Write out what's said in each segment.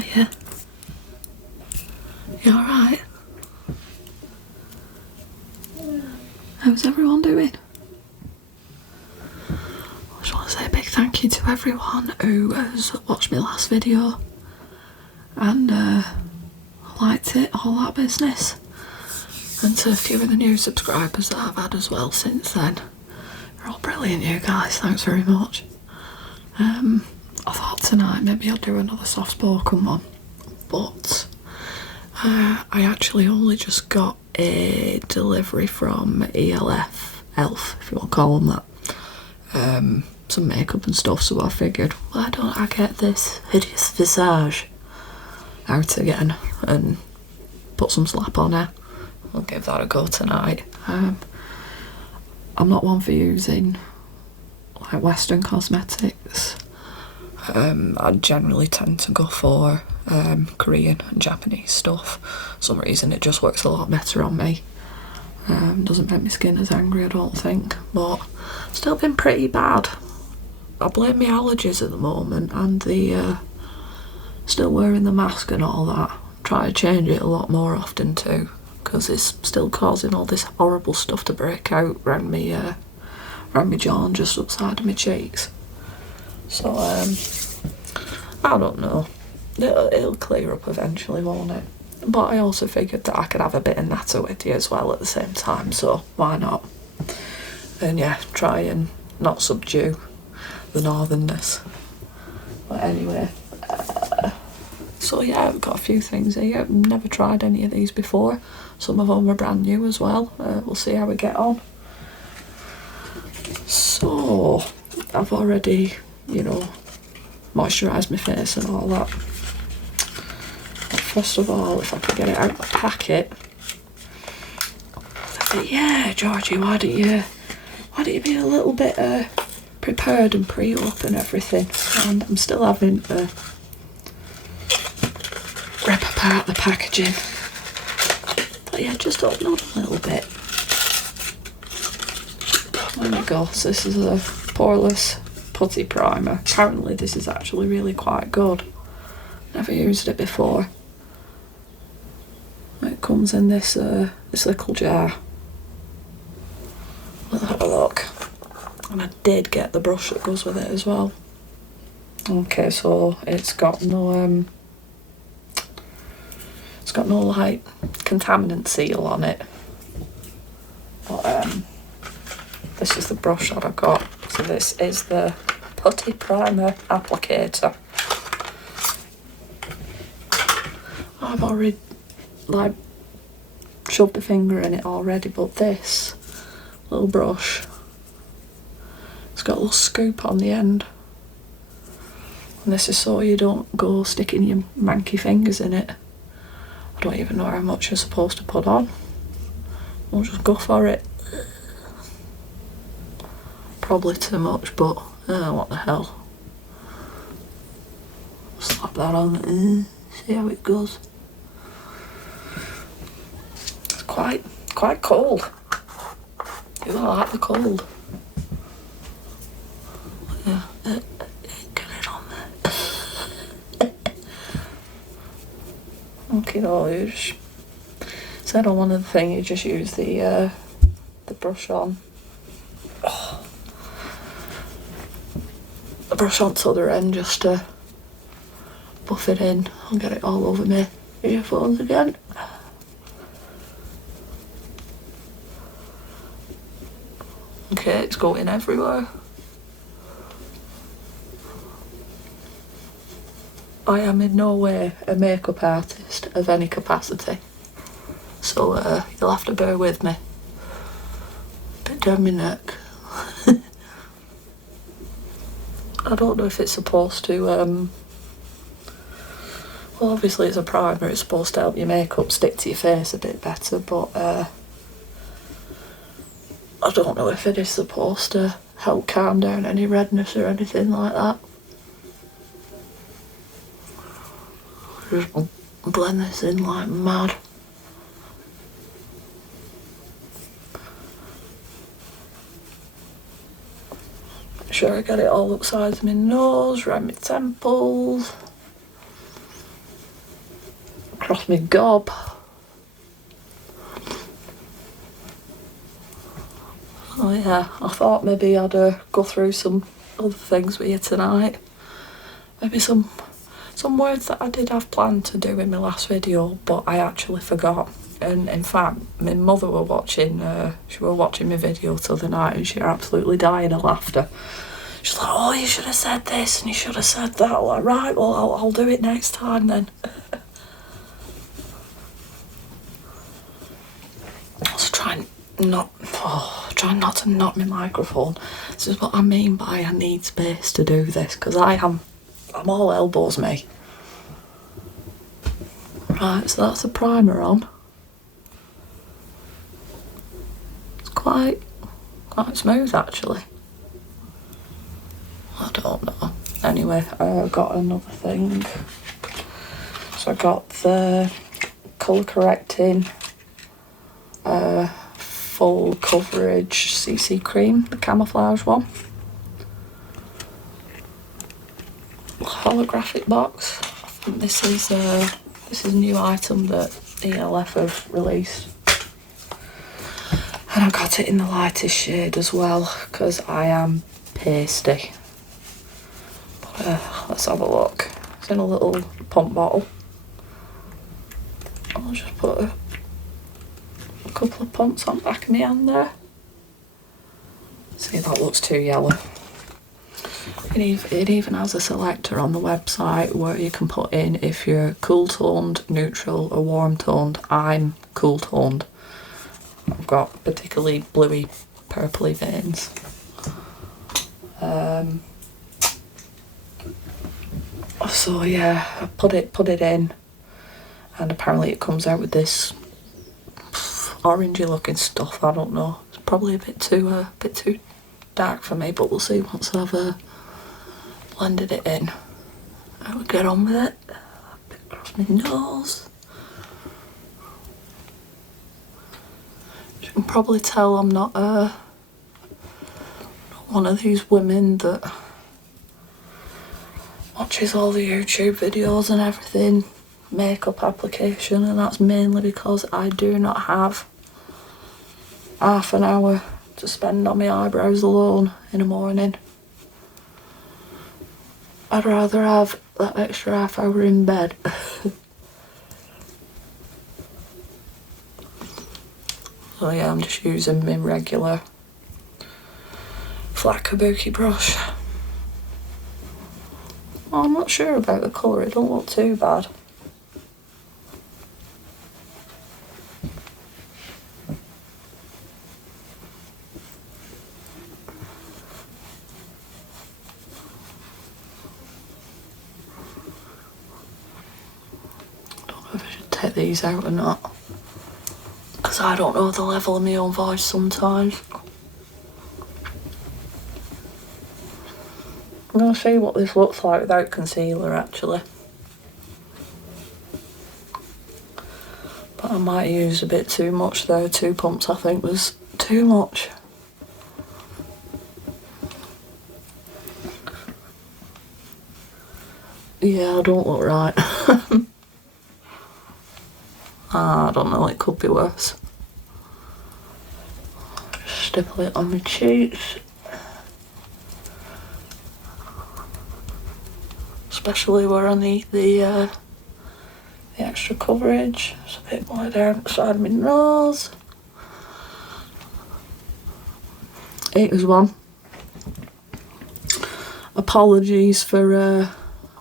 Hiya. You alright? How's everyone doing? I just want to say a big thank you to everyone who has watched my last video and liked it, all that business, and to a few of the new subscribers that I've had as well since then. You're all brilliant, you guys, thanks very much. I thought tonight maybe I'll do another soft spoken one, but I actually only just got a delivery from ELF, if you want to call them that. Some makeup and stuff, so I figured, why don't I get this hideous visage out again and put some slap on her. I'll give that a go tonight. I'm not one for using like Western cosmetics. I generally tend to go for Korean and Japanese stuff. For some reason it just works a lot better on me. Doesn't make my skin as angry, I don't think, but still been pretty bad. I blame my allergies at the moment and the still wearing the mask and all that. Try to change it a lot more often too, because it's still causing all this horrible stuff to break out around my jaw and just upside of my cheeks. So I don't know, it'll clear up eventually, won't it? But I also figured that I could have a bit of natter with you as well at the same time, so why not? And yeah, try and not subdue the northernness. But anyway, so yeah, I've got a few things here. I've never tried any of these before. Some of them are brand new as well. We'll see how we get on. So I've already, moisturised my face and all that. But first of all, if I could get it out of the packet, I said, yeah, Georgie, why don't you be a little bit prepared and pre-open everything? And I'm still having to rip apart the packaging. But yeah, just open up a little bit. There we go. So this is a poreless putty primer. Apparently this is actually really quite good. Never used it before. It comes in this little jar. Let's have a look. And I did get the brush that goes with it as well. Okay, so it's got no like contaminant seal on it. But this is the brush that I've got. So this is the Putty Primer Applicator. I've already shoved a finger in it already, but this little brush, it's got a little scoop on the end. And this is so you don't go sticking your manky fingers in it. I don't even know how much you're supposed to put on. We'll just go for it. Probably too much, but what the hell. Slap that on, see how it goes. It's quite cold. I like the cold. Yeah, get it on there. Okay, no, you just said on one of the things you just use the brush on. The brush on to the other end just to buff it in and get it all over my earphones again. Okay, it's going everywhere. I am in no way a makeup artist of any capacity, so you'll have to bear with me. A bit down my neck. I don't know if it's supposed to, well, obviously it's a primer, it's supposed to help your makeup stick to your face a bit better, but I don't know if it is supposed to help calm down any redness or anything like that. Just blend this in like mad. Make sure I get it all up sides of my nose, around my temples. across my gob. Oh yeah, I thought maybe I'd go through some other things with you tonight. Maybe some words that I did have planned to do in my last video, but I actually forgot. And in fact, my mother were watching, she were watching my video till the night, and she were absolutely dying of laughter. She's like, oh, you should have said this and you should have said that. I'm like, right, well, I'll do it next time then. So try not to knock my microphone. This is what I mean by I need space to do this, because I'm all elbows, me. Right, so that's a primer on. It's quite smooth actually. I don't know. Anyway, I got another thing. So I got the colour correcting full coverage CC cream, the camouflage one. Holographic box. I think this is a new item that ELF have released. And I got it in the lightest shade as well, because I am pasty. But let's have a look. It's in a little pump bottle. I'll just put a couple of pumps on the back of my hand there. See, that looks too yellow. It even has a selector on the website where you can put in if you're cool toned, neutral or warm toned. I'm cool toned. I've got particularly bluey, purpley veins. So yeah, I put it in, and apparently it comes out with this orangey looking stuff. I don't know. It's probably a bit too dark for me, but we'll see once I've blended it in. I will get on with it. A bit across my nose. As you can probably tell, I'm not one of these women that watches all the YouTube videos and everything, makeup application, and that's mainly because I do not have half an hour to spend on my eyebrows alone in the morning. I'd rather have that extra half hour in bed. So yeah, I'm just using my regular flat kabuki brush. I'm not sure about the colour, it don't look too bad. I don't know if I should take these out or not, because I don't know the level of my own voice sometimes. I'm going to show you what this looks like without concealer actually. But I might use a bit too much though. 2 pumps I think was too much. Yeah, I don't look right. I don't know, it could be worse. Just stipple it on my cheeks. Especially where I need the extra coverage. There's a bit more down the side of my nose. 8 is one. Apologies for a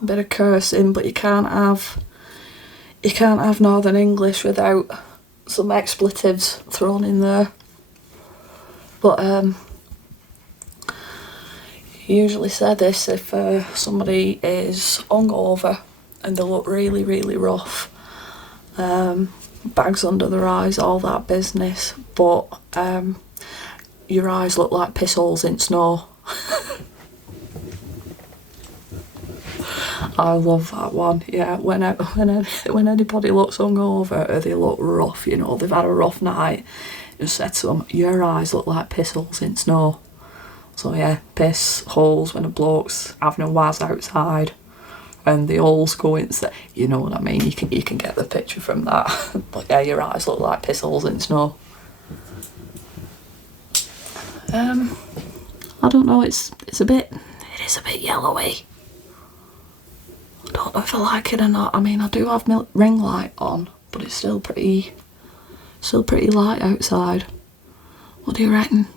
bit of cursing, but you can't have Northern English without some expletives thrown in there. But usually say this if somebody is hungover and they look really, really rough, bags under their eyes, all that business, but your eyes look like piss holes in snow. I love that one. Yeah, when anybody looks hungover or they look rough, you know, they've had a rough night, just said to them, your eyes look like piss holes in snow. So yeah, piss holes when a bloke's having a waz outside, and the holes go into, you know what I mean, you can get the picture from that. But yeah, your eyes look like piss holes in snow. I don't know, it is a bit yellowy. I don't know if I like it or not. I mean, I do have my ring light on, but it's still pretty light outside. What do you reckon?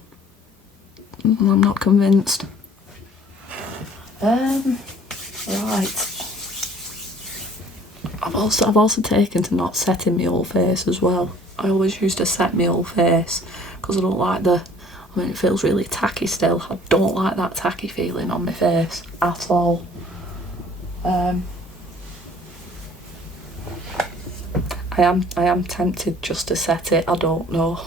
I'm not convinced. Right. I've also taken to not setting my whole face as well. I always used to set my whole face because I don't like I mean, it feels really tacky still. I don't like that tacky feeling on my face at all. I am tempted just to set it. I don't know.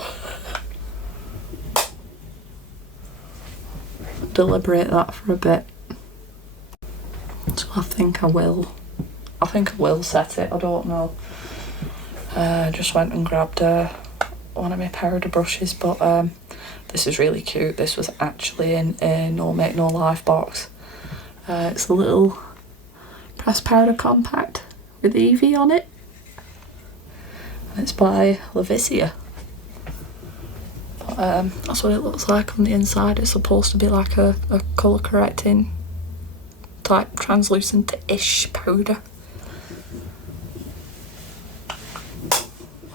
Deliberate that for a bit. So I think I will set it. I don't know. Just went and grabbed one of my powder brushes, but this is really cute. This was actually in a No Make No Life box. It's a little pressed powder compact with Evie on it. And it's by Hiya. But that's what it looks like on the inside. It's supposed to be like a colour correcting type translucent-ish powder.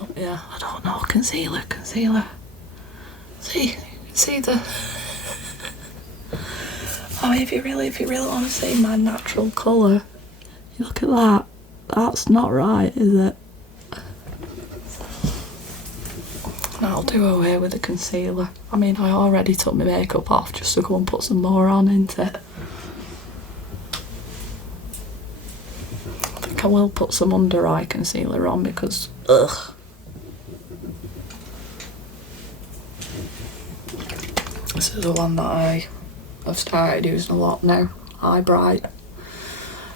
Oh yeah, I don't know, concealer. See the oh, if you really want to see my natural colour, you look at that. That's not right, is it? I'll do away with the concealer. I mean, I already took my makeup off just to go and put some more on, ain't it? I think I will put some under eye concealer on because ugh. This is the one that I've started using a lot now. Eye Bright.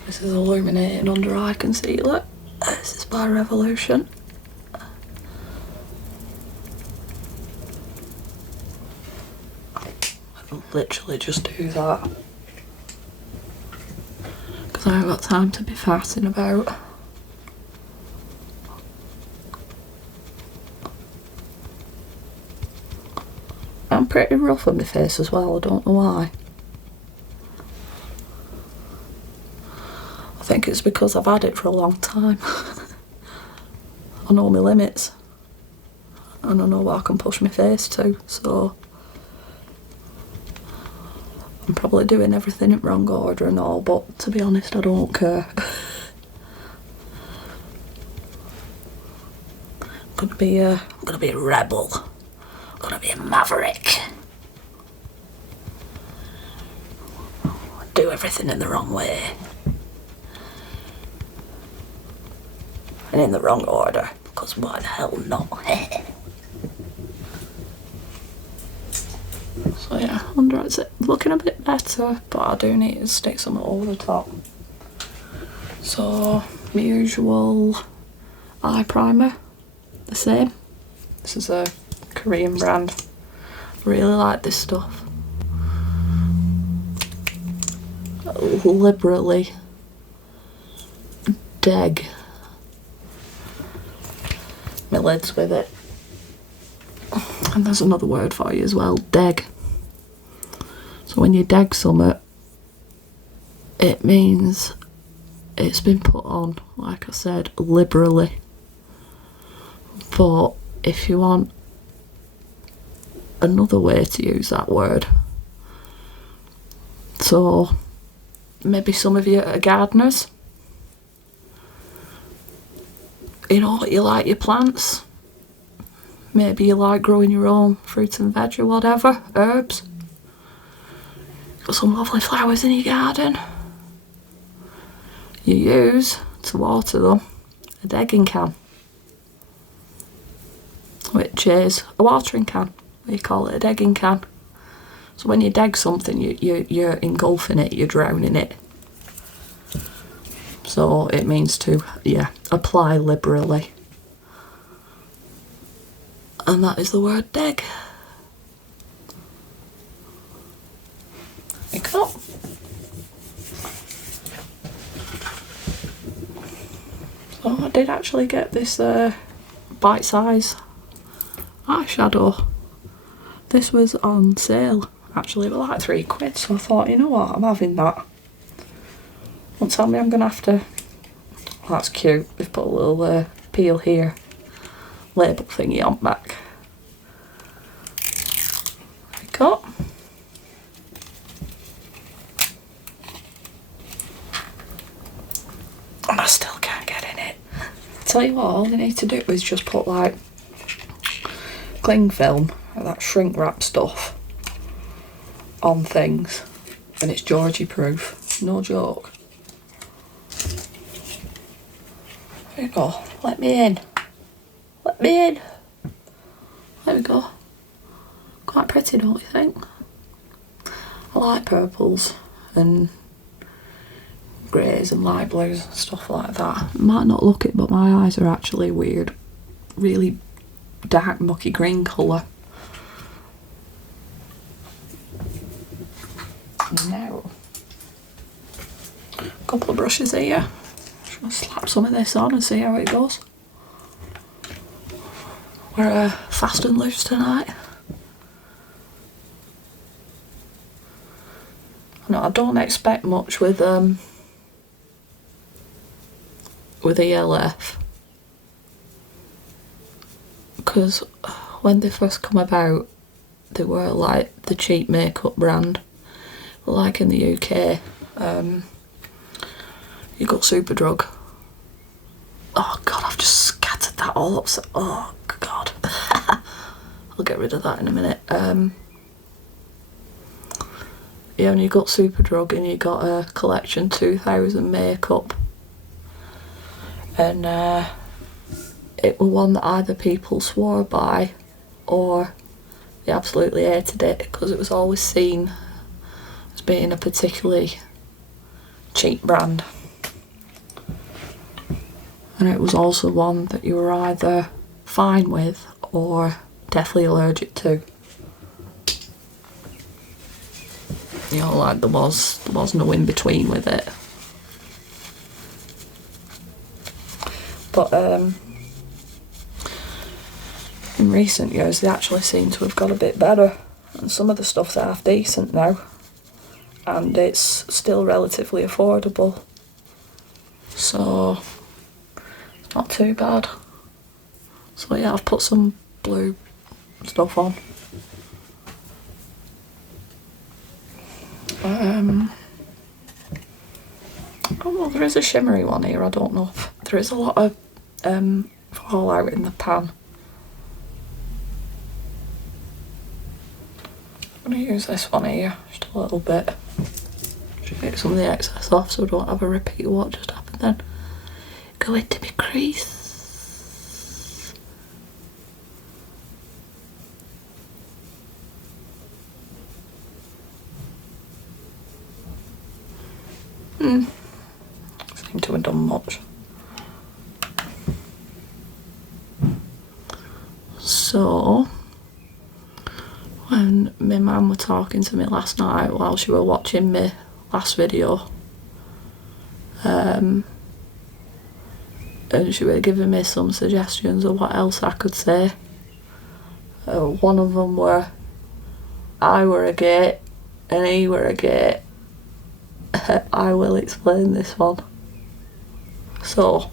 This is illuminating under eye concealer. This is by Revolution. I'll literally just do that because I haven't got time to be faffing about. I'm pretty rough on my face as well, I don't know why. I think it's because I've had it for a long time. I know my limits. And I know what I can push my face to, so I'm probably doing everything in wrong order and all, but to be honest, I don't care. I'm gonna be a rebel. I'm gonna be a maverick. Do everything in the wrong way. And in the wrong order, because why the hell not? So yeah, under eyes looking a bit better, but I do need to stick some over the top. So, my usual eye primer, the same. This is a Korean brand. I really like this stuff. Liberally deg my lids with it. And there's another word for you as well, deg. So when you deg something, it means it's been put on, like I said, liberally. But if you want another way to use that word, so maybe some of you are gardeners, you know, you like your plants, maybe you like growing your own fruits and veg or whatever, herbs, got some lovely flowers in your garden, you use to water them a degging can, which is a watering can. We call it a degging can. So when you deg something, you're engulfing it, you're drowning it. So it means to, yeah, apply liberally. And that is the word deg. Pick it up. So I did actually get this bite size eyeshadow. This was on sale actually, it was like £3, so I thought, you know what, I'm having that. Don't tell me I'm gonna have to. Oh, that's cute. We've put a little peel here, label thingy on back. There we go. And I still can't get in it. Tell you what, all you need to do is just put like cling film, or that shrink wrap stuff, on things, and it's Georgie proof. No joke. There you go. Let me in. Let me in. There we go. Quite pretty, don't you think? I like purples and greys and light blues and stuff like that. Might not look it, but my eyes are actually weird. Really dark mucky green colour. Now, a couple of brushes here. Just slap some of this on and see how it goes. We're fast and loose tonight. No, I don't expect much with ELF, because when they first come about, they were like the cheap makeup brand. Like in the UK, you got Superdrug. Oh god, I've just scattered that all up. Oh god, I'll get rid of that in a minute. Yeah, and you got Superdrug, and you got a Collection 2000 makeup, and it was one that either people swore by or they absolutely hated it, because it was always seen as being a particularly cheap brand. And it was also one that you were either fine with or deathly allergic to. You know, like there was no in between with it. But in recent years they actually seem to have got a bit better, and some of the stuff's half decent now, and it's still relatively affordable, so it's not too bad. So yeah, I've put some blue stuff on. Oh well, there is a shimmery one here. I don't know if there is a lot of fallout in the pan. I'm going to use this one here, just a little bit. Should get some of the excess off so I don't have a repeat of what just happened then. Go into my crease. Seem to have done much. So, when my mum were talking to me last night while she were watching my last video, and she were giving me some suggestions of what else I could say. One of them were, I were a gate and he were a gate. I will explain this one. So,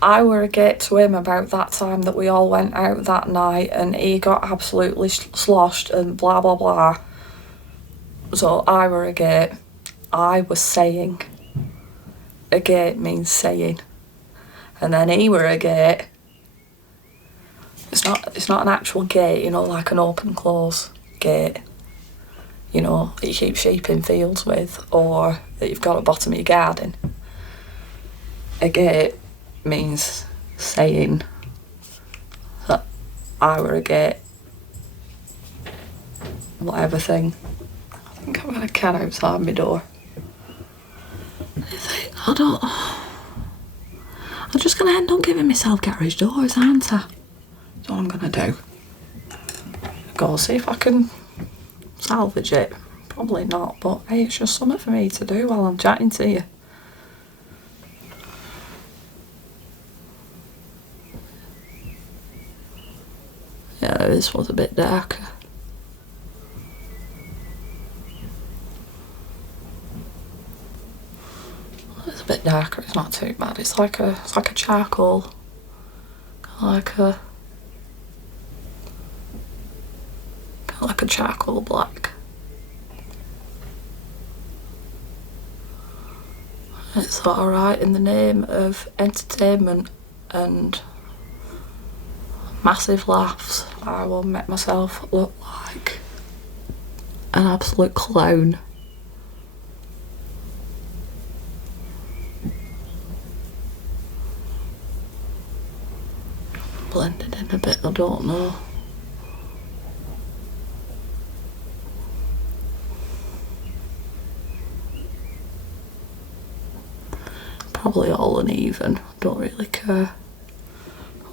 I were a gate to him about that time that we all went out that night and he got absolutely sloshed and blah blah blah. So I were a gate. I was saying. A gate means saying. And then he were a gate. It's not an actual gate, you know, like an open close gate, you know, that you keep sheep in fields with, or that you've got at the bottom of your garden. A gate means saying that I were a gate, whatever thing. I think I've got a cat outside my door. I'm just gonna end up giving myself garage doors, aren't I? That's what I'm gonna do. Go see if I can salvage it. Probably not, but hey, it's just something for me to do while I'm chatting to you. Yeah, this was a bit darker. It's a bit darker, it's not too bad. It's like a charcoal. Like a charcoal black. It's alright. In the name of entertainment and massive laughs, I will make myself look like an absolute clown. Blended in a bit, I don't know. Probably all uneven, don't really care.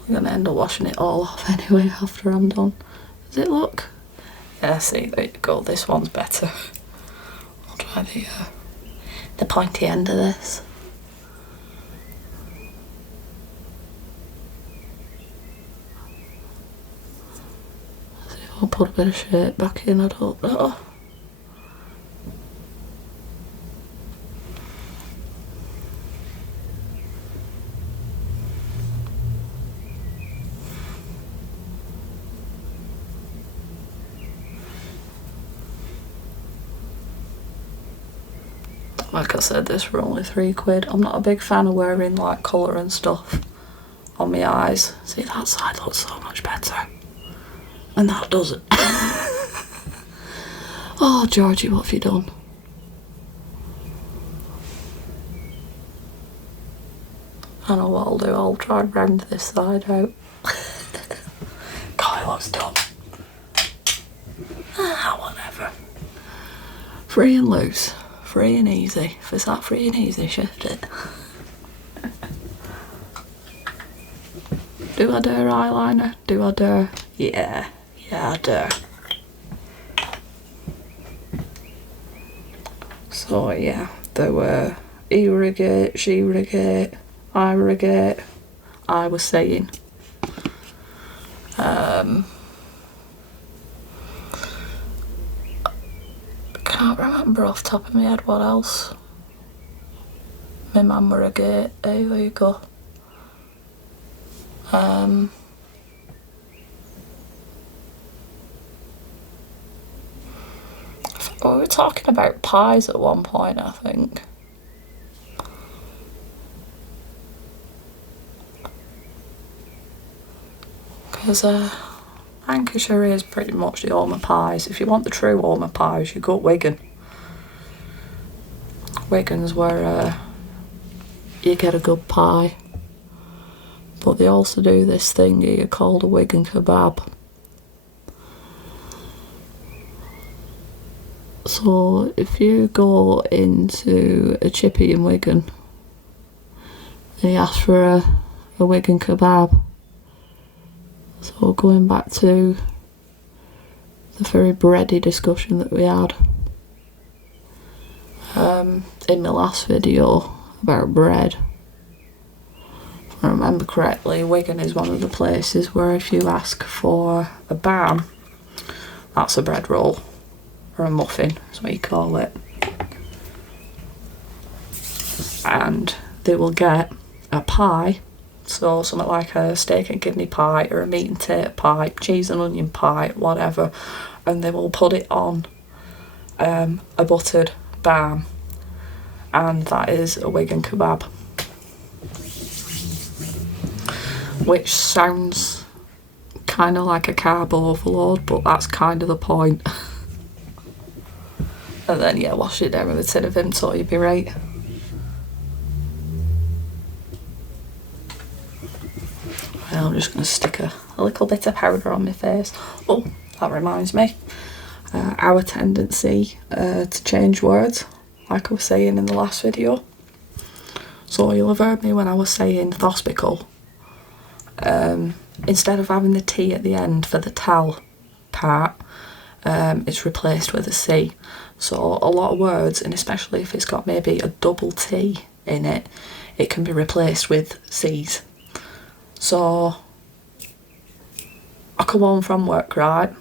I'm gonna end up washing it all off anyway after I'm done. Does it look? Yeah, see, there you go, this one's better. I'll try the pointy end of this. See if I'll put a bit of shape back in, I don't know. Like I said, this were only £3. I'm not a big fan of wearing like colour and stuff on my eyes. See, that side looks so much better. And that doesn't. Oh, Georgie, what have you done? I know what I'll do, I'll try and round this side out. God, it looks dumb. Ah, whatever. Free and loose. Free and easy. If it's that free and easy, shift it. Do I dare eyeliner? Do I dare? Yeah, I dare. So yeah, there were irrigate, she irrigate, I irrigate, I was saying. Can't remember off the top of my head what else. My mum were a gate. Hey, there you go. We were talking about pies at one point, I think. Because Lancashire is pretty much the home of pies. If you want the true home of pies, you go to Wigan. Wigan's where you get a good pie. But they also do this thing here called a Wigan kebab. So if you go into a chippy in Wigan and you ask for a Wigan kebab, so going back to the very bready discussion that we had in the last video about bread, if I remember correctly, Wigan is one of the places where if you ask for a bam, that's a bread roll, or a muffin, is what you call it. And they will get a pie, so something like a steak and kidney pie, or a meat and tater pie, cheese and onion pie, whatever, and they will put it on a buttered bam, and that is a Wigan kebab. Which sounds kind of like a carb overload, but that's kind of the point. And then yeah, wash it down with a tin of Vim, so you'd be right. Well, I'm just going to stick a little bit of powder on my face. Oh, that reminds me. Our tendency to change words, like I was saying in the last video. So you'll have heard me when I was saying hospital. Instead of having the T at the end for the tal part, it's replaced with a C. So a lot of words, and especially if it's got maybe a double T in it, it can be replaced with C's. So I come home from work, right?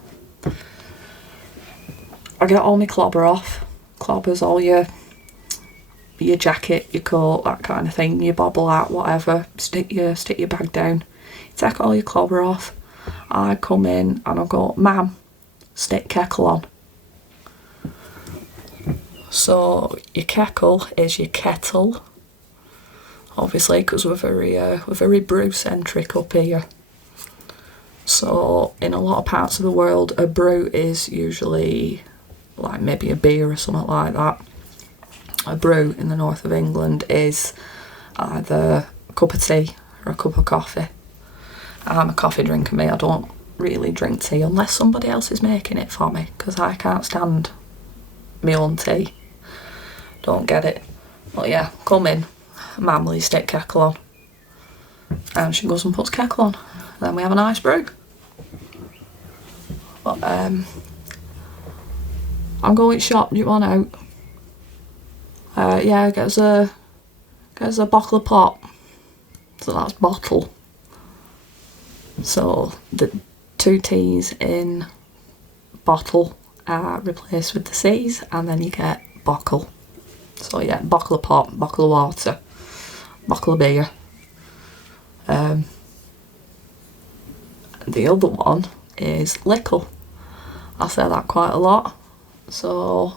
I get all my clobber off. Clobber's all your jacket, your coat, that kind of thing, your bobble hat, whatever. Stick your bag down. You take all your clobber off. I come in and I go, "Ma'am, stick kettle on." So your kettle is your kettle, obviously, because we're very brew centric up here. So in a lot of parts of the world, a brew is usually like maybe a beer or something like that. A brew in the north of England is either a cup of tea or a cup of coffee. I'm a coffee drinker, me. I don't really drink tea unless somebody else is making it for me, because I can't stand my own tea. Don't get it. But yeah, come in, "Ma'am, will you stick kettle on?" And she goes and puts kettle on. Then we have a nice brew. But I'm going shop. Do you want out? Yeah, get us a bottle of pop. So that's bottle. So the 2 T's in bottle are replaced with the C's, and then you get bottle. So yeah, bottle of pop, bottle of water, bottle of beer. The other one is lickle. I say that quite a lot. So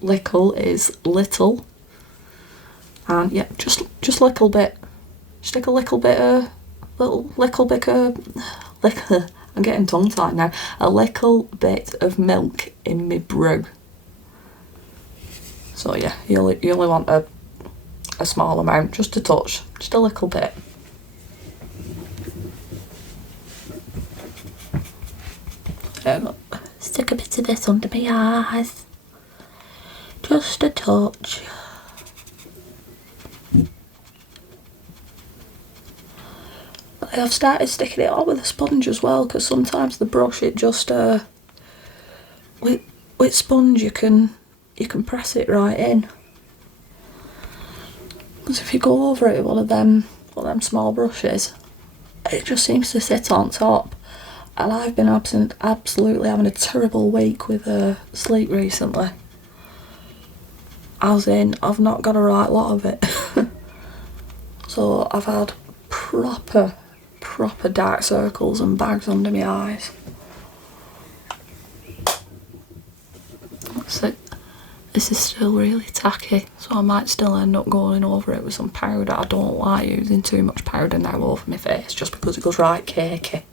lickle is little, and yeah, just little bit. Stick a little bit of I'm getting tongue tied now. A little bit of milk in my brew. So yeah, you only want a small amount, just a touch, just a little bit. Stick a bit of this under my eyes. Just a touch. I've started sticking it on with a sponge as well, because sometimes the brush, it just with sponge you can press it right in. Because if you go over it with one of them small brushes, it just seems to sit on top. And I've been absolutely having a terrible week with sleep recently. As in, I've not got a right lot of it. So I've had proper dark circles and bags under my eyes. So this is still really tacky, so I might still end up going over it with some powder. I don't like using too much powder now over my face, just because it goes right cakey.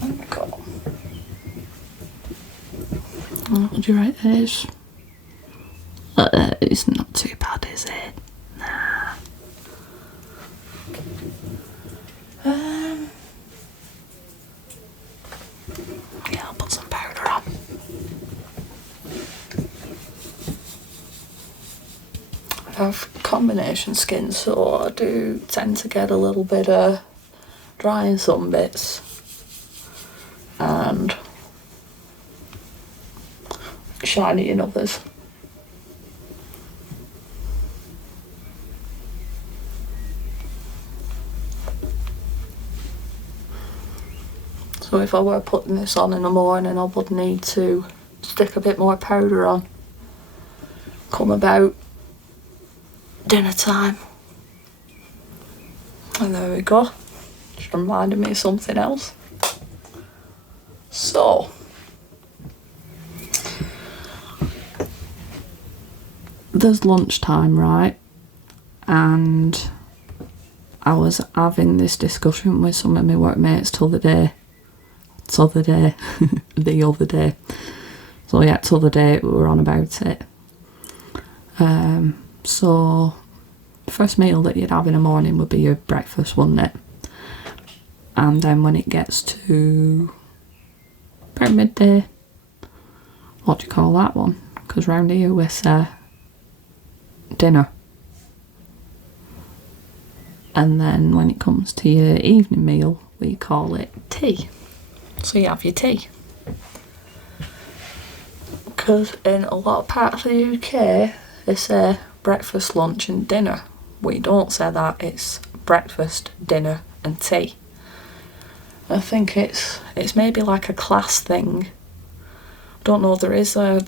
There we go. What do you rate this? It's not too bad, is it? Nah. Yeah, I'll put some powder on. I have combination skin, so I do tend to get a little bit dry in some bits and shiny in others. So if I were putting this on in the morning, I would need to stick a bit more powder on come about dinner time. And there we go. Just reminded me of something else. So there's lunchtime, right? And I was having this discussion with some of my workmates the other day. So yeah, the other day we were on about it. So the first meal that you'd have in the morning would be your breakfast, wouldn't it? And then when it gets to about midday, what do you call that one? Because round here we say dinner. And then when it comes to your evening meal, we call it tea. So you have your tea. Because in a lot of parts of the UK, they say breakfast, lunch and dinner. We don't say that, it's breakfast, dinner and tea. I think it's maybe like a class thing. Don't know, there is a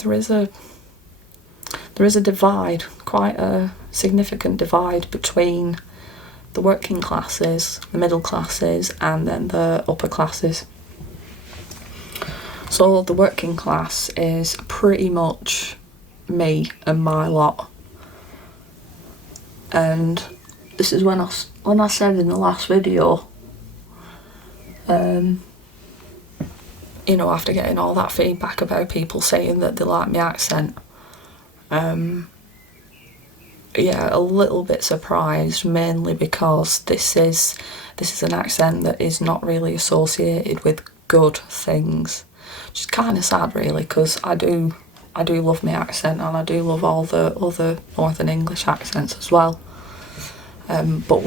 divide, quite a significant divide between the working classes, the middle classes and then the upper classes. So the working class is pretty much me and my lot. And this is when I said in the last video, you know, after getting all that feedback about people saying that they like my accent, yeah, a little bit surprised, mainly because this is an accent that is not really associated with good things, which is kind of sad really, because I do love my accent and I do love all the other Northern English accents as well. But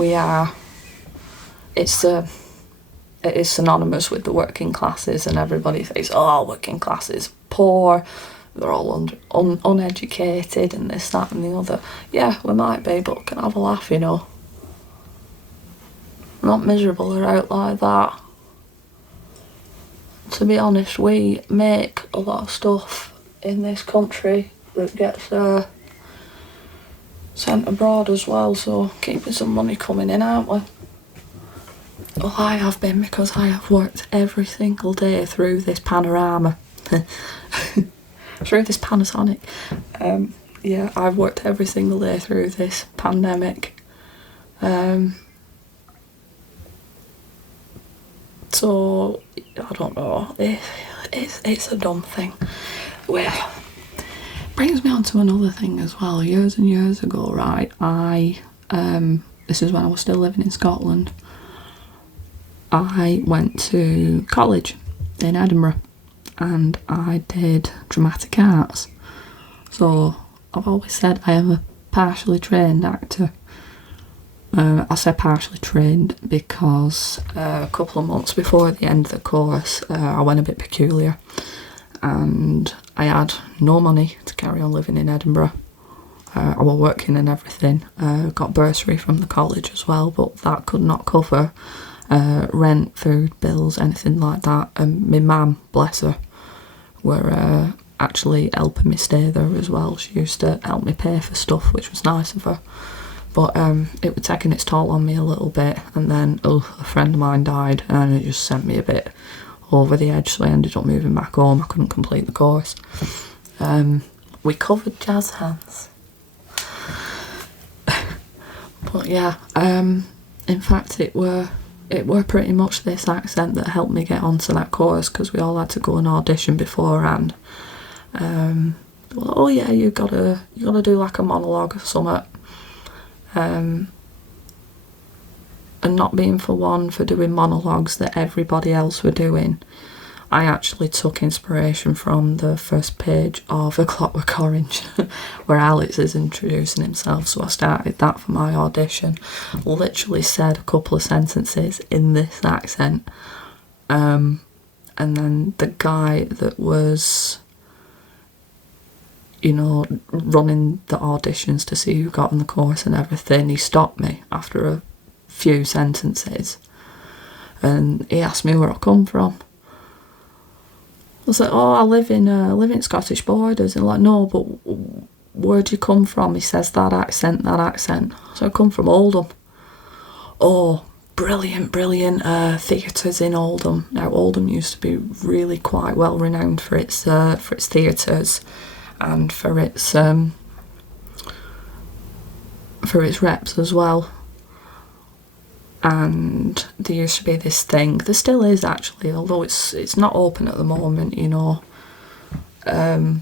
it is synonymous with the working classes, and everybody thinks, oh, working classes, poor, they're all uneducated and this, that and the other. Yeah, we might be, but can have a laugh, you know. We're not miserable or out like that. To be honest, we make a lot of stuff in this country that gets sent abroad as well, so keeping some money coming in, aren't we? Well, I have been, because I have worked every single day through this panorama. Through this Panasonic. Yeah, I've worked every single day through this pandemic. So, I don't know, it's a dumb thing. Well, brings me on to another thing as well. Years and years ago, right, this is when I was still living in Scotland, I went to college in Edinburgh and I did dramatic arts. So I've always said I am a partially trained actor. I say partially trained because a couple of months before the end of the course I went a bit peculiar and I had no money to carry on living in Edinburgh. I was working and everything, got bursary from the college as well, but that could not cover rent, food, bills, anything like that. And my mum, bless her, were actually helping me stay there as well. She used to help me pay for stuff, which was nice of her. But it was taking its toll on me a little bit, and then a friend of mine died and it just sent me a bit over the edge, so I ended up moving back home. I couldn't complete the course. We covered jazz hands. But yeah, in fact it were pretty much this accent that helped me get onto that course, because we all had to go and audition beforehand. Well, oh yeah, you gotta do like a monologue or something. And not being for one for doing monologues that everybody else were doing, I actually took inspiration from the first page of A Clockwork Orange where Alex is introducing himself, so I started that for my audition. Literally said a couple of sentences in this accent, and then the guy that was, you know, running the auditions to see who got on the course and everything, he stopped me after a few sentences and he asked me where I come from. I was like, oh, I live in Scottish Borders. And like, no, but where do you come from? He says, that accent. So I come from Oldham. Oh, brilliant theatres in Oldham. Now, Oldham used to be really quite well renowned for its theatres and for its reps as well. And there used to be this thing, there still is actually, although it's not open at the moment, you know, due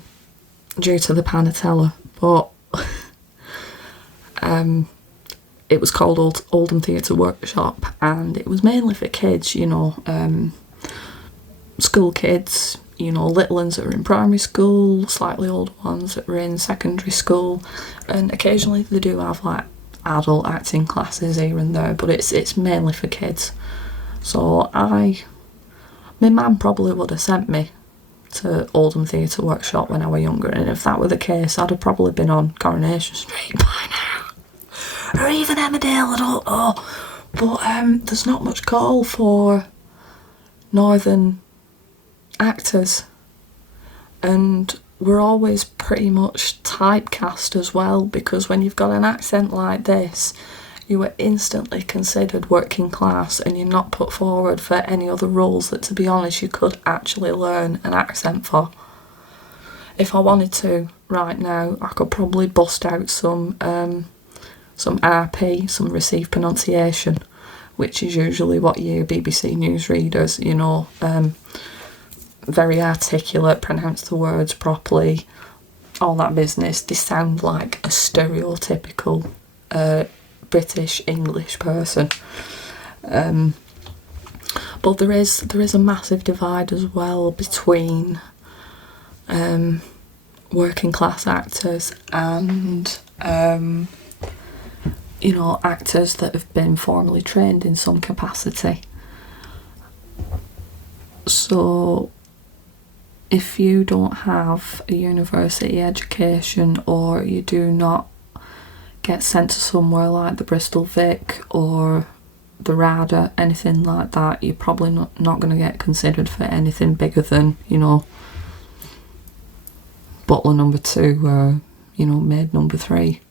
to the Panatella, but it was called Oldham Theatre Workshop, and it was mainly for kids, you know, school kids, you know, little ones that were in primary school, slightly older ones that were in secondary school, and occasionally they do have like adult acting classes here and there, but it's mainly for kids. So my mum probably would have sent me to Oldham Theatre Workshop when I was younger, and if that were the case, I'd have probably been on Coronation Street by now. Or even Emmerdale, I don't know. But there's not much call for northern actors, and we're always pretty much typecast as well, because when you've got an accent like this, you are instantly considered working class and you're not put forward for any other roles that, to be honest, you could actually learn an accent for. If I wanted to right now, I could probably bust out some RP, some received pronunciation, which is usually what you BBC News readers, you know, very articulate, pronounce the words properly, all that business. They sound like a stereotypical British English person. But there is a massive divide as well between working class actors and you know, actors that have been formally trained in some capacity. So if you don't have a university education, or you do not get sent to somewhere like the Bristol Vic or the RADA, anything like that, you're probably not going to get considered for anything bigger than, you know, butler number 2 or, you know, maid number 3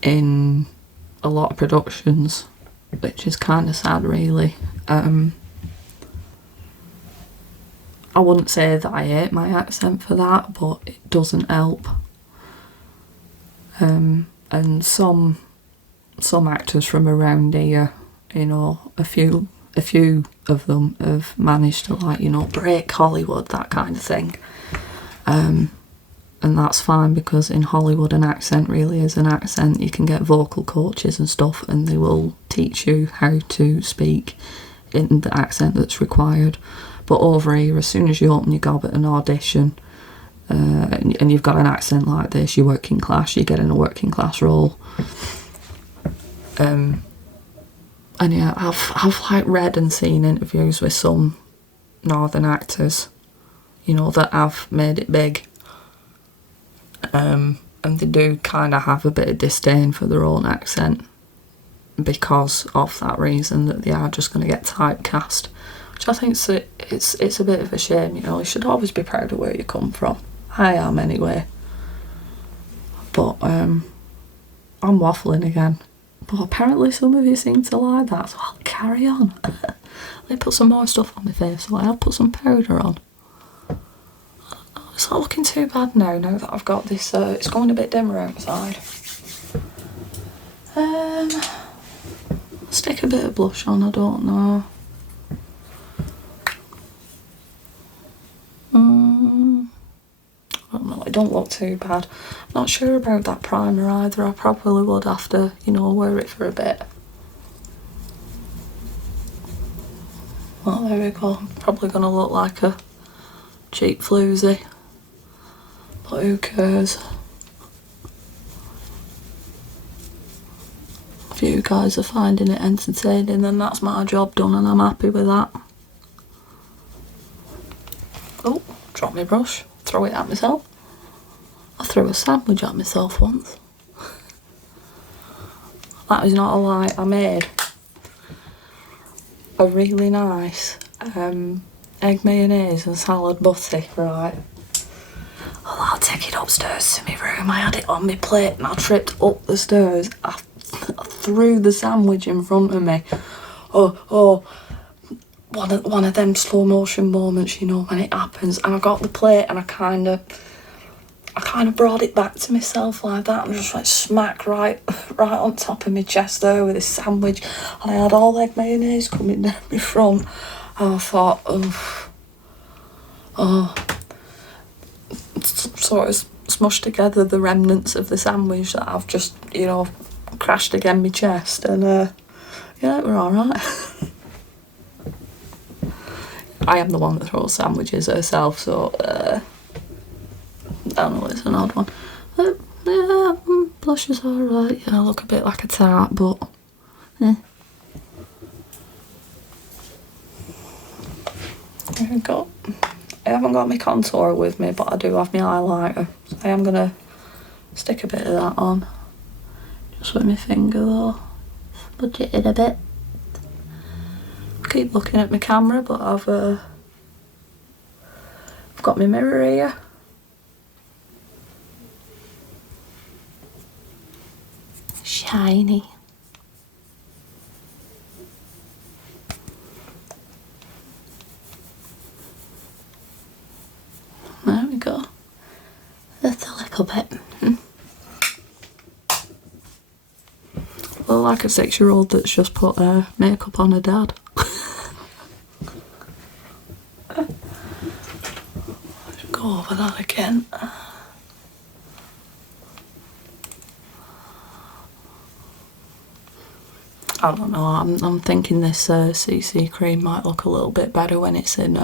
in a lot of productions, which is kind of sad, really. I wouldn't say that I hate my accent for that, but it doesn't help. And some actors from around here, you know, a few of them have managed to, like, you know, break Hollywood, that kind of thing. And that's fine, because in Hollywood an accent really is an accent. You can get vocal coaches and stuff, and they will teach you how to speak in the accent that's required. But over here, as soon as you open your gob at an audition, and you've got an accent like this, you're working class, you get in a working class role. And yeah, I've like read and seen interviews with some northern actors, you know, that have made it big. And they do kind of have a bit of disdain for their own accent because of that reason, that they are just going to get typecast. Which I think it's a bit of a shame, you know. You should always be proud of where you come from. I am, anyway. But I'm waffling again. But apparently some of you seem to like that, so I'll carry on. Let me put some more stuff on my face, so I'll put some powder on. It's not looking too bad now that I've got this, it's going a bit dimmer outside. Stick a bit of blush on, I don't know. I don't know, it don't look too bad. I'm not sure about that primer either. I probably would have to, you know, wear it for a bit. Well, there we go. Probably going to look like a cheap floozy. But who cares? If you guys are finding it entertaining, then that's my job done, and I'm happy with that. Oh, drop my brush. Throw it at myself. I threw a sandwich at myself once. That is not a lie. I made a really nice egg mayonnaise and salad butty, right? Well, I'll take it upstairs to my room. I had it on my plate and I tripped up the stairs. I threw the sandwich in front of me. One of them slow motion moments, you know, when it happens. And I got the plate and I kind of brought it back to myself like that, and just like smack right on top of my chest there with this sandwich. And I had all egg mayonnaise coming down my front. And I thought, sort of smushed together the remnants of the sandwich that I've just, you know, crashed against my chest. And yeah, we're alright. I am the one that throws sandwiches herself, so I don't know, it's an odd one. Yeah, blush is alright. I look a bit like a tart, but eh. There we go. I haven't got my contour with me, but I do have my highlighter. So I am gonna stick a bit of that on. Just with my finger though. Smudge it in a bit. Keep looking at my camera, but I've got my mirror here. Shiny. There we go. That's a little bit. Look like a 6-year-old that's just put makeup on her dad. Let's go over that again. I don't know, I'm thinking this CC cream might look a little bit better when it's in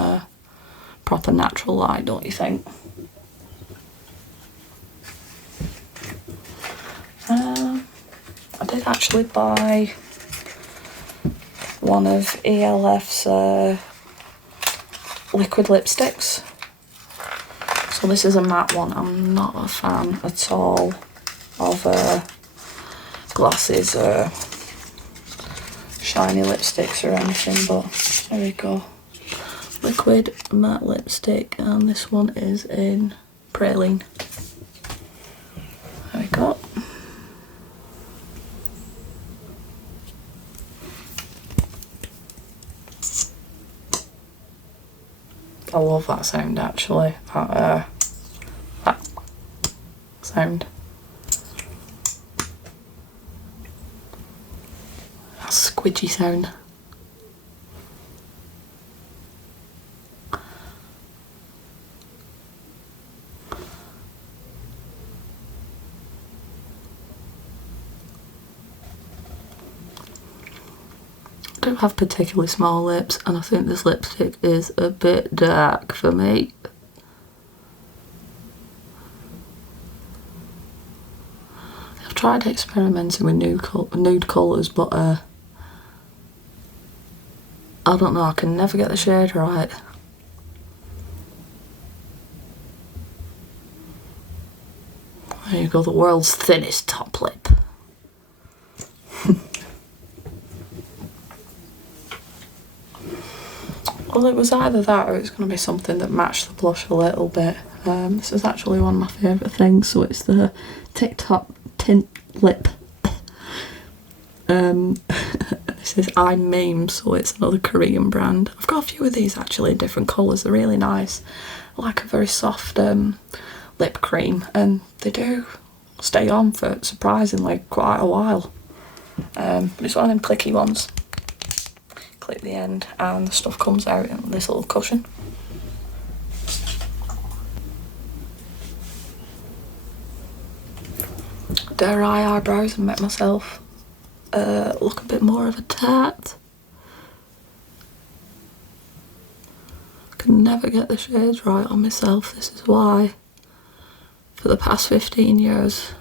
proper natural light, don't you think? I did actually buy one of ELF's liquid lipsticks. So this is a matte one. I'm not a fan at all of glasses or shiny lipsticks or anything, but there we go. Liquid matte lipstick, and this one is in prattling. There we go. I love that sound actually, that sound. That squidgy sound. I don't have particularly small lips, and I think this lipstick is a bit dark for me. I've tried experimenting with nude colours, but I don't know, I can never get the shade right. There you go, the world's thinnest top lip. Well, it was either that or it's going to be something that matched the blush a little bit. This is actually one of my favourite things, so it's the TikTok Tint Lip. This is I'm Meme, so it's another Korean brand. I've got a few of these actually in different colours, they're really nice. I like a very soft lip cream, and they do stay on for surprisingly quite a while. But it's one of them clicky ones. Click the end and the stuff comes out in this little cushion. Dare I eyebrows and make myself look a bit more of a tart. I can never get the shades right on myself. This is why for the past 15 years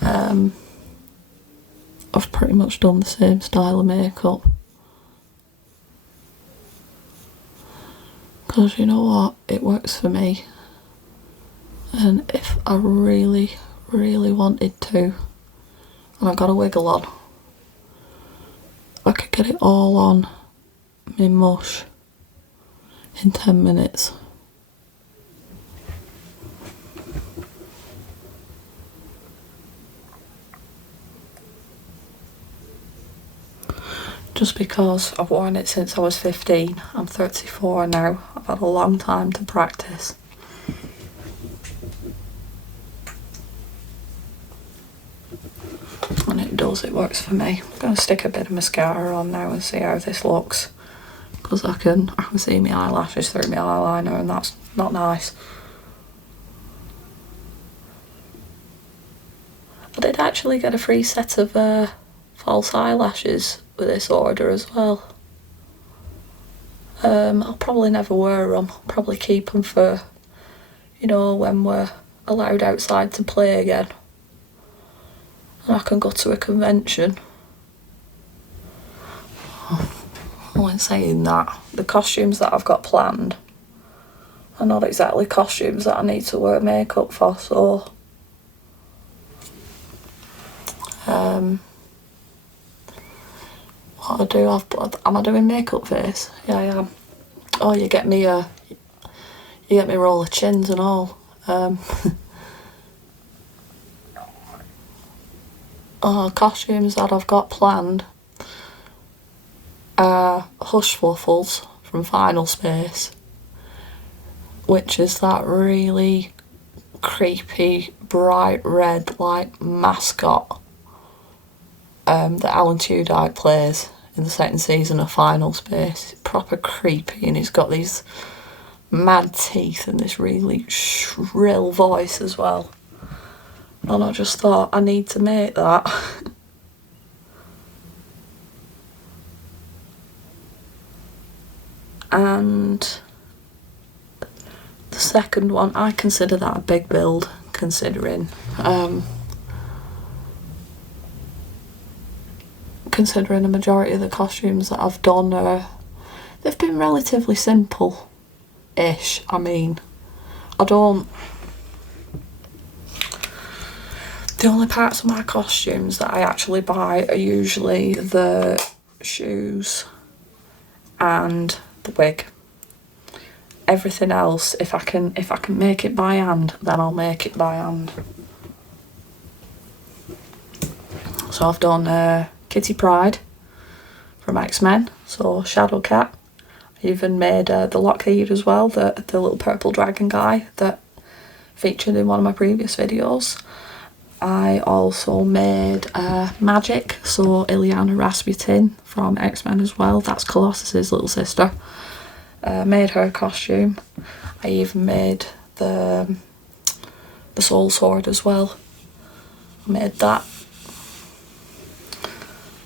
I've pretty much done the same style of makeup. Because you know what, it works for me, and if I really wanted to, and I got a wiggle on, I could get it all on my mush in 10 minutes. Just because I've worn it since I was 15, I'm 34 now, I've had a long time to practice. And it works for me. I'm going to stick a bit of mascara on now and see how this looks, because I can see my eyelashes through my eyeliner, and that's not nice. I did actually get a free set of false eyelashes with this order as well. I'll probably never wear them. I'll probably keep them for, you know, when we're allowed outside to play again. and I can go to a convention. Well, in saying that, the costumes that I've got planned are not exactly costumes that I need to wear makeup for, so what I do, am I doing makeup face? Yeah, I am. Oh, you get me roll of chins and all. Costumes that I've got planned are Hush Waffles from Final Space, which is that really creepy, bright red, like, mascot that Alan Tudyk plays in the second season of Final Space. It's proper creepy, and he's got these mad teeth and this really shrill voice as well. And I just thought, I need to make that. And the second one, I consider that a big build, considering a majority of the costumes that I've done they've been relatively simple-ish. I mean, the only parts of my costumes that I actually buy are usually the shoes and the wig. Everything else, if I can make it by hand, then I'll make it by hand. So I've done Kitty Pryde from X-Men, so Shadow Cat. I even made the Lockheed as well, the little purple dragon guy that featured in one of my previous videos. I also made Magic, so Ileana Rasputin from X-Men as well. That's Colossus's little sister. Made her costume. I even made the Soul Sword as well. Made that.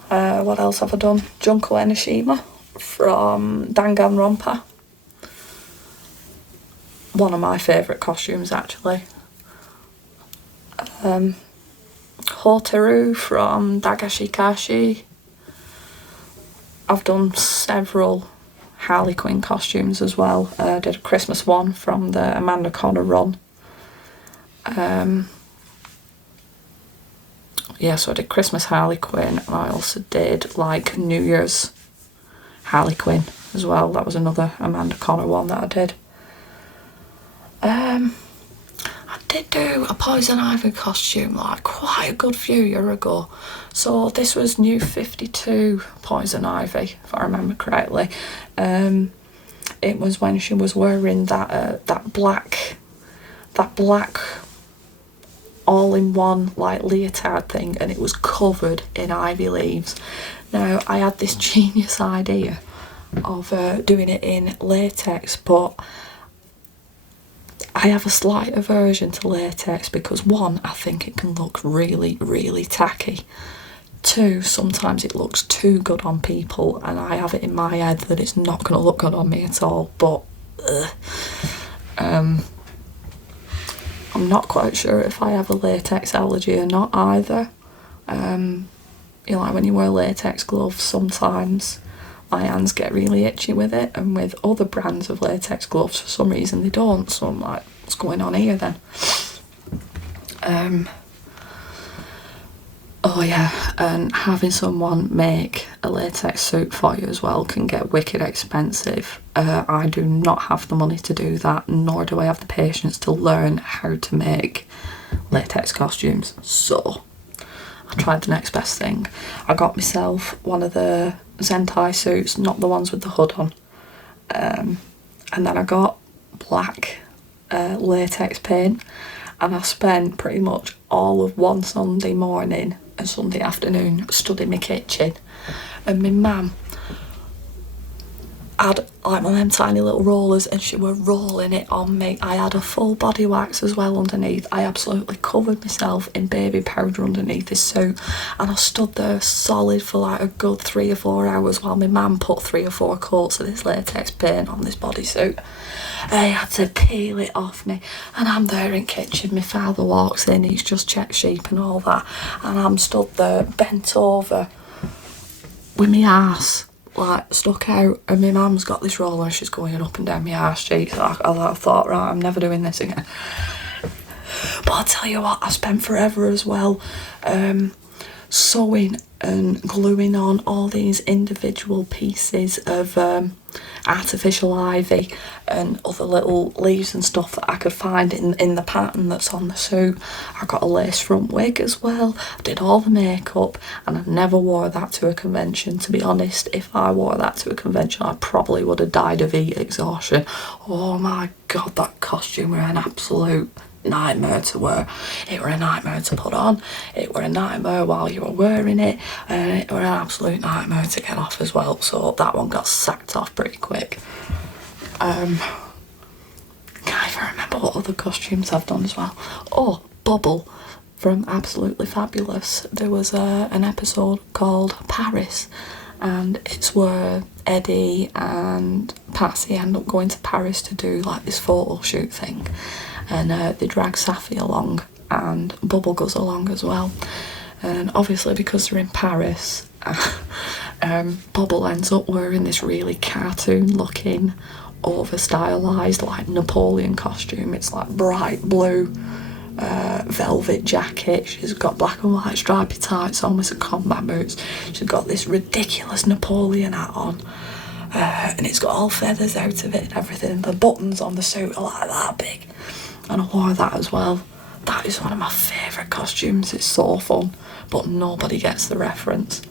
What else have I done? Junko Enoshima from Danganronpa. One of my favourite costumes, actually. Hotaru from Dagashikashi. I've done several Harley Quinn costumes as well. I did a Christmas one from the Amanda Conner run. Yeah, so I did Christmas Harley Quinn, and I also did like New Year's Harley Quinn as well. That was another Amanda Conner one that I did. I did do a Poison Ivy costume like quite a good few years ago. So this was New 52 Poison Ivy, if I remember correctly. It was when she was wearing that black all-in-one like leotard thing, and it was covered in ivy leaves. Now, I had this genius idea of doing it in latex, but I have a slight aversion to latex because, one, I think it can look really, really tacky. Two, sometimes it looks too good on people, and I have it in my head that it's not going to look good on me at all. But I'm not quite sure if I have a latex allergy or not either. You know, like when you wear latex gloves, sometimes my hands get really itchy with it, and with other brands of latex gloves, for some reason they don't. So I'm like, what's going on here then? Oh yeah, and having someone make a latex suit for you as well can get wicked expensive. I do not have the money to do that, nor do I have the patience to learn how to make latex costumes. So I tried the next best thing. I got myself one of the Zentai suits, not the ones with the hood on. And then I got black latex paint, and I spent pretty much all of one Sunday morning and Sunday afternoon stood in my kitchen, and my mum, had like one of them tiny little rollers and she were rolling it on me. I had a full body wax as well underneath. I absolutely covered myself in baby powder underneath this suit, and I stood there solid for like a good 3 or 4 hours while my mum put 3 or 4 coats of this latex paint on this bodysuit. I had to peel it off me, and I'm there in kitchen. My father walks in, he's just checked sheep and all that, and I'm stood there bent over with my arse like stuck out, and my mum's got this roller and she's going up and down my arse cheeks. I thought, right, I'm never doing this again. But I'll tell you what, I spent forever as well sewing and gluing on all these individual pieces of artificial ivy and other little leaves and stuff that I could find in the pattern that's on the suit. I got a lace front wig as well. I did all the makeup, and I never wore that to a convention. To be honest, if I wore that to a convention, I probably would have died of heat exhaustion. Oh my god, that costume were an absolute nightmare to wear. It were a nightmare to put on, it were a nightmare while you were wearing it, and it were an absolute nightmare to get off as well, so that one got sacked off pretty quick. Can't even remember what other costumes I've done as well. Oh, Bubble from Absolutely Fabulous. There was an episode called Paris, and it's where Eddie and Patsy end up going to Paris to do like this photo shoot thing, and they drag Safi along, and Bubble goes along as well. And obviously because they're in Paris, Bubble ends up wearing this really cartoon looking, over stylised like Napoleon costume. It's like bright blue velvet jacket. She's got black and white stripy tights on with some combat boots. She's got this ridiculous Napoleon hat on, and it's got all feathers out of it and everything. The buttons on the suit are like that big, and I wore that as well. That is one of my favourite costumes. It's so fun, but nobody gets the reference.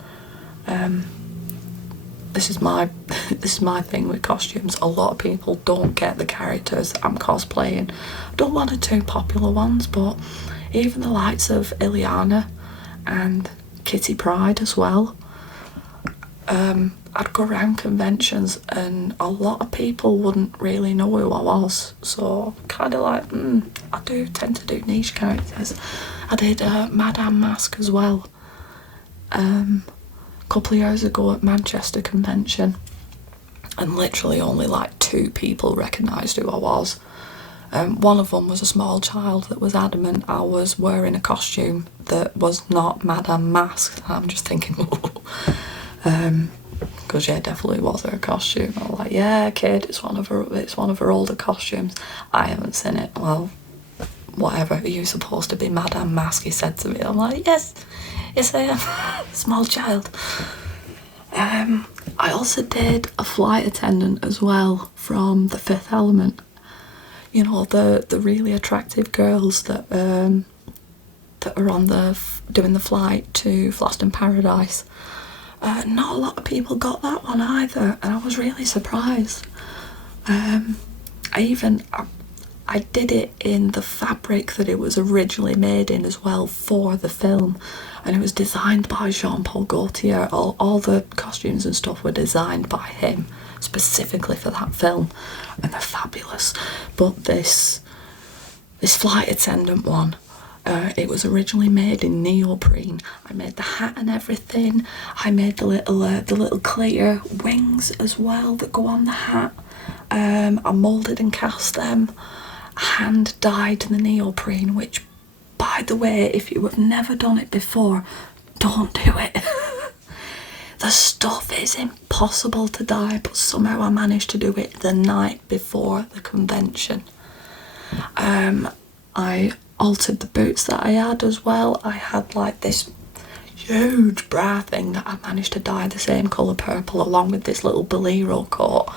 This is my thing with costumes. A lot of people don't get the characters I'm cosplaying. I don't want the 2 popular ones, but even the likes of Ileana and Kitty Pryde as well. I'd go around conventions and a lot of people wouldn't really know who I was, so kind of like, I do tend to do niche characters. I did Madame Mask as well a couple of years ago at Manchester convention, and literally only like 2 people recognised who I was. One of them was a small child that was adamant I was wearing a costume that was not Madame Mask. I'm just thinking, because yeah, definitely was her costume. I was like, yeah, kid, it's one of her older costumes. I haven't seen it. Well, whatever, are you supposed to be Madame Mask? He said to me. I'm like, yes I am. Small child. I also did a flight attendant as well from The Fifth Element. You know, the really attractive girls that are on doing the flight to Flaston Paradise. Not a lot of people got that one either, and I was really surprised. I did it in the fabric that it was originally made in as well for the film, and it was designed by Jean-Paul Gaultier. All the costumes and stuff were designed by him specifically for that film, and they're fabulous. But this flight attendant one, it was originally made in neoprene. I made the hat and everything. I made the little clear wings as well that go on the hat. I moulded and cast them. Hand dyed the neoprene, which, by the way, if you have never done it before, don't do it. The stuff is impossible to dye, but somehow I managed to do it the night before the convention. I altered the boots that I had as well. I had like this huge bra thing that I managed to dye the same colour purple along with this little bolero coat.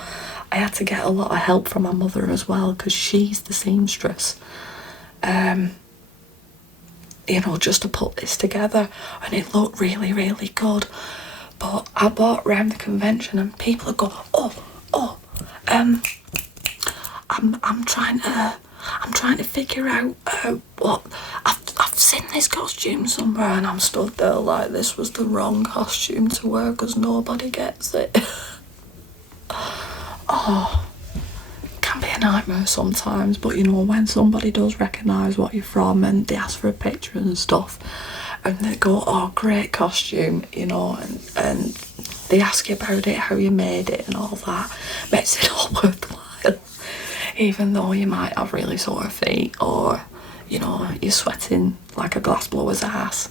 I had to get a lot of help from my mother as well, because she's the seamstress. You know, just to put this together, and it looked really, really good. But I bought around the convention and people would go, I'm trying to figure out what I've seen this costume somewhere, and I'm stood there like this was the wrong costume to wear because nobody gets it. oh, it can be a nightmare sometimes, but you know, when somebody does recognise what you're from and they ask for a picture and stuff, and they go, oh, great costume, you know, and they ask you about it, how you made it and all that, makes it all worthwhile. Even though you might have really sore feet, or, you know, you're sweating like a glassblower's ass.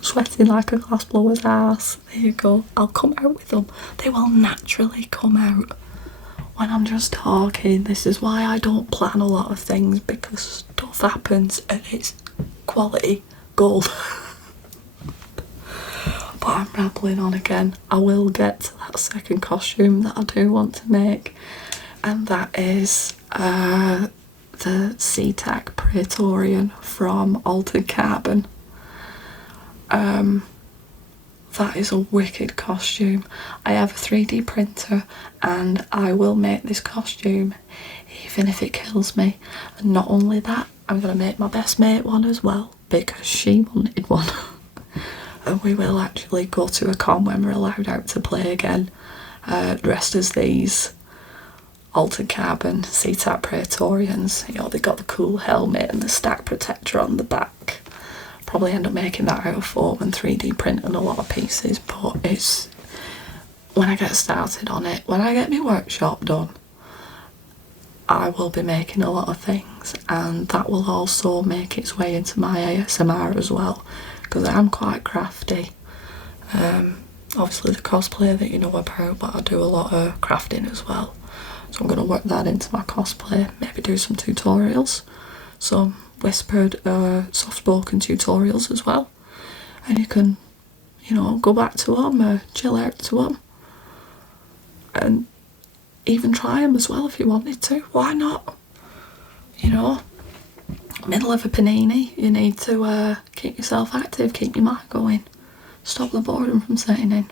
Sweating like a glassblower's ass. There you go. I'll come out with them. They will naturally come out when I'm just talking. This is why I don't plan a lot of things, because stuff happens and it's quality gold. But I'm rambling on again. I will get to that second costume that I do want to make, and that is the SeaTac Praetorian from Altered Carbon. That is a wicked costume. I have a 3D printer and I will make this costume even if it kills me. And not only that, I'm going to make my best mate one as well, because she wanted one. And we will actually go to a con when we're allowed out to play again, dressed as these Altered Carbon SeaTac Praetorians. You know, they got the cool helmet and the stack protector on the back. Probably end up making that out of foam and 3D printing a lot of pieces, but it's, when I get started on it, when I get my workshop done, I will be making a lot of things, and that will also make its way into my ASMR as well, because I am quite crafty. Obviously the cosplay that you know about, but I do a lot of crafting as well, so I'm going to work that into my cosplay, maybe do some tutorials, some whispered, soft-spoken tutorials as well, and you can, you know, go back to them, chill out to them, and even try them as well if you wanted to. Why not? You know, middle of a panini, you need to keep yourself active, keep your mind going, stop the boredom from setting in.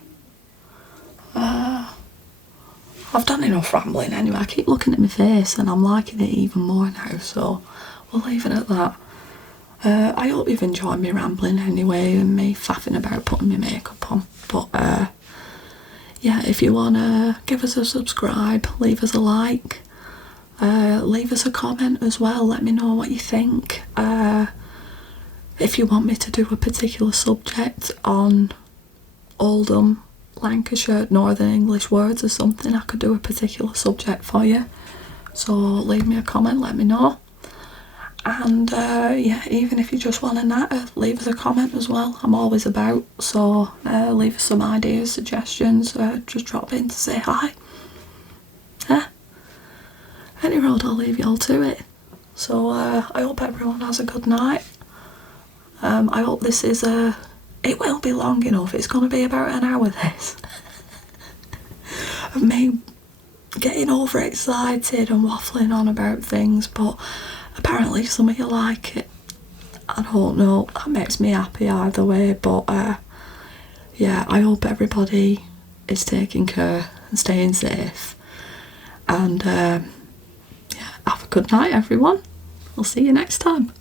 I've done enough rambling anyway. I keep looking at my face and I'm liking it even more now, so we'll leave it at that. I hope you've enjoyed me rambling anyway, and me faffing about putting my makeup on. But yeah, if you want to give us a subscribe, leave us a like, leave us a comment as well, let me know what you think. If you want me to do a particular subject on Oldham, Lancashire, Northern English words or something, I could do a particular subject for you. So leave me a comment, let me know. And yeah, even if you just want to natter, leave us a comment as well. I'm always about, so leave us some ideas, suggestions, just drop in to say hi. Any road, I'll leave you all to it. So I hope everyone has a good night. I hope this is it will be long enough. It's going to be about an hour, this. Of me getting overexcited and waffling on about things, but apparently some of you like it. I don't know, that makes me happy either way, but yeah, I hope everybody is taking care and staying safe, and yeah, have a good night everyone. I'll see you next time.